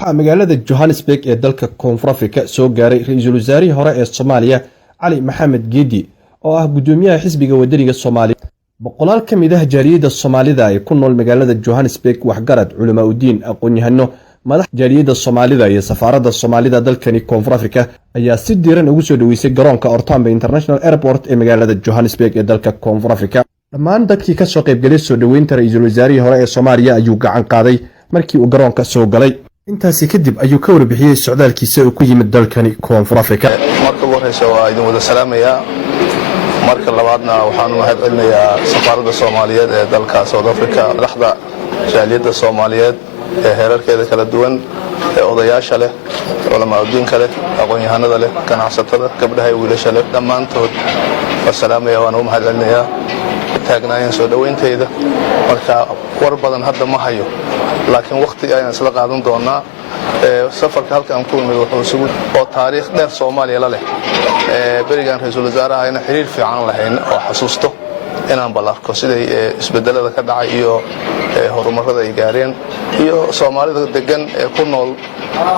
waxaa magaalada Johannesburg ee dalka Koonfur Afrika soo gaaray ra'iisul wasaarihii hore ee Soomaaliya Cali Maxamed Geedi oo ah gudoomiyaha xisbiga wadaniga Soomaaliya. boqolaal ka mid ah jaaliyada Soomaalida ay ku nool magaalada Johannesburg waxgarad culimo u diin aqoon-yahano madax jaaliyada Soomaalida iyo safaaradda Soomaalida dalkani Koonfur Afrika ayaa si diiran ugu soo dhaweysay garoonka Orlando International Airport ee magaalada Johannesburg ee dalka Koonfur Afrika. dhammaan dadkii ka soo qayb galay soo dhaweynta ra'iisul wasaarihii hore ee Soomaaliya ayuu gacan qaaday markii uu garoonka soo galay. intaasi kadib ayuu ka warbixiyay socdaalkiisa uu ku yimid dalkani Koonfur Afrika. marka ugu horeysa waa idin wada salaamayaa. marka labaadna waxaan u mahadcelinayaa safaaradda Soomaaliyeed ee dalka South Africa, madaxda jaaliyadda Soomaaliyeed ee heerarkeeda kala duwan, ee odayaasha leh, culamaa diinka leh, aqoon-yahanada leh, ganacsatada, gabdhaha iyo wiilasha leh, dhammaantood salaamaya waan u mahadcelinayaa taagnaayeen soo dhaweynteeda. marka war badan hadda ma hayo, laakiin waqti ayaan isla qaadan doonaa. safarka halkan ku yimid wuxuu isugu oo taariikh dheer Soomaaliya la leh. berigan ra'iisul wasaaraha ayna xiriir fiican lahayn oo xasuusto inaan balarko siday isbedelada ka dhacay iyo horumarada ay gaareen iyo Soomaalida degan ee ku nool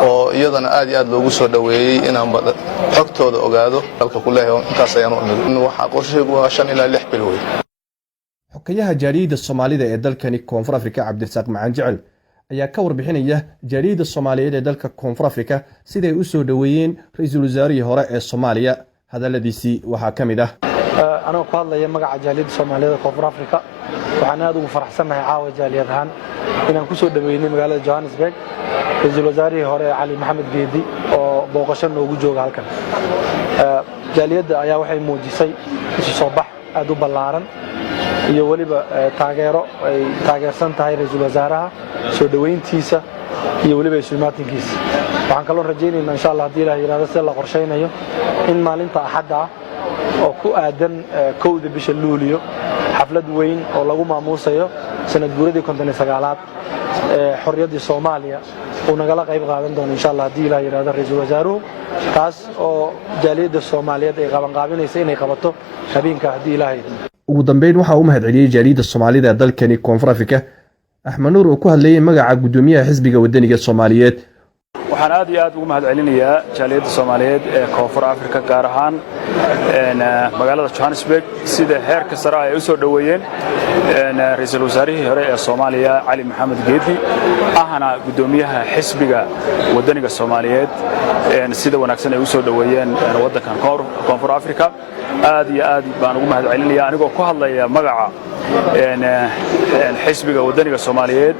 oo iyadana aad iyo aad loogu soo dhaweeyay inaan xogtooda ogaado dalka ku leeyahay. intaas ayaan u imid waxa qorshaygu waa 5 ilaa 6 bil weey. xogayaha jaaliyada Soomaalida ee dalkani Koonfur Afrika Cabdirasaaq Macaan Jecel ayaa ka warbixinaya jaaliyada Soomaaliyeed ee dalka Koonfur Afrika siday u soo dhaweeyeen ra'iisul wasaarihii hore ee Soomaaliya. hadaladiisii waxaa ka mid ah anoo ku hadlaya magaca jaaliyada Soomaaliyeed ee Koonfur Afrika. waxaan aad ugu faraxsanahay caawa jaaliyad ahaan inaan ku soo dhaweynay magaalada Johannesburg ra'iisul wasaarihii hore Cali Maxamed Geedi oo booqasho noogu jooga halkan. jaaliyadda ayaa waxay muujisay isu soo bax aad u ballaaran iyo waliba taageero ay taageersan tahay ra'iisul wasaaraha soo dhaweyntiisa iyo waliba ismaatinkiisa. waxaan kaloo rajaynaynaa insha Allah hadii Ilaahay yiraahdo si la qorsheynayo in maalinta Axadda oo ku aadan 1 bisha Luulyo xaflad weyn oo lagu maamuusayo sanad guuradii 59aad ee xorriyadda Soomaaliya oo nagala qayb qaadan doono insha Allah hadii Ilaahay yiraahdo ra'iisul wasaaruhu taas oo jaaliyadda Soomaaliyeed ay qabanqaabinayso inay qabato habeenka hadii Ilaahay. ugu dambeyn waxa uu mahadceliyay jaaliyadda Soomaalida ee dalkani Koonfur Afrika Axmed Nuur oo ku hadlayay magaca gudoomiyaha xisbiga wadaniga Soomaaliyeed. waxaan aad iyo aad ugu mahadcelinayaa jaaliyadda Soomaaliyeed ee Koonfur Afrika gaar ahaan magaalada Johannesburg sida heerka sare ay u soo dhaweeyeen ra'iisul wasaarihii hore ee Soomaaliya Cali Maxamed Geedi ahana gudoomiyaha xisbiga wadaniga Soomaaliyeed sida wanaagsan ay u soo dhaweeyeen wadankan Koonfur Afrika. aad iyo aad baan ugu mahadcelinayaa anigoo ku hadlaya magaca xisbiga wadaniga Soomaaliyeed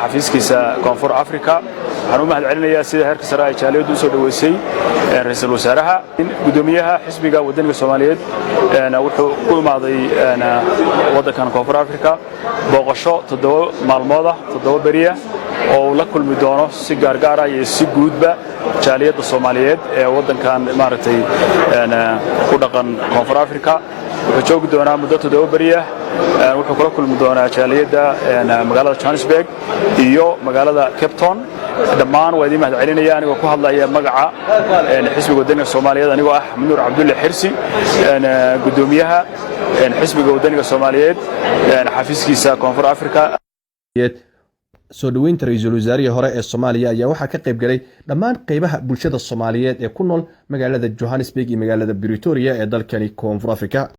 xafiiskiisa Koonfur Afrika. waxaan u mahadcelinayaa sida heerka sare ay jaaliyaddu u soo dhaweysay ra'iisul wasaaraha. gudoomiyaha xisbiga wadaniga Soomaaliyeed wuxuu ku imaaday wadankan Koonfur Afrika booqasho 7 maalmood ah 7 beri ah oo la kulmi doono si gaar ah iyo si guudba jaaliyadda Soomaaliyeed ee wadankan maaragtay ku dhaqan Koonfur Afrika. wuxuu joogi doonaa muddo 7 beri ah. wuxuu kula kulmi doonaa jaaliyadda magaalada Johannesburg iyo magaalada Cape Town. dhammaan waa idin mahadcelinaya anigoo ku hadlaya magaca xisbiga wadaniga Soomaaliyeed anigoo ah Axmed Nuur Cabdulle Xirsi gudoomiyaha xisbiga wadaniga Soomaaliyeed xafiiskiisa Koonfur Afrika. soo dhaweynta ra'iisul wasaarihii hore ee Soomaaliya ayaa waxa ka qayb galay dhammaan qaybaha bulshada Soomaaliyeed ee ku nool magaalada Johannesburg iyo magaalada Pretoria ee dalkani Koonfur Afrika.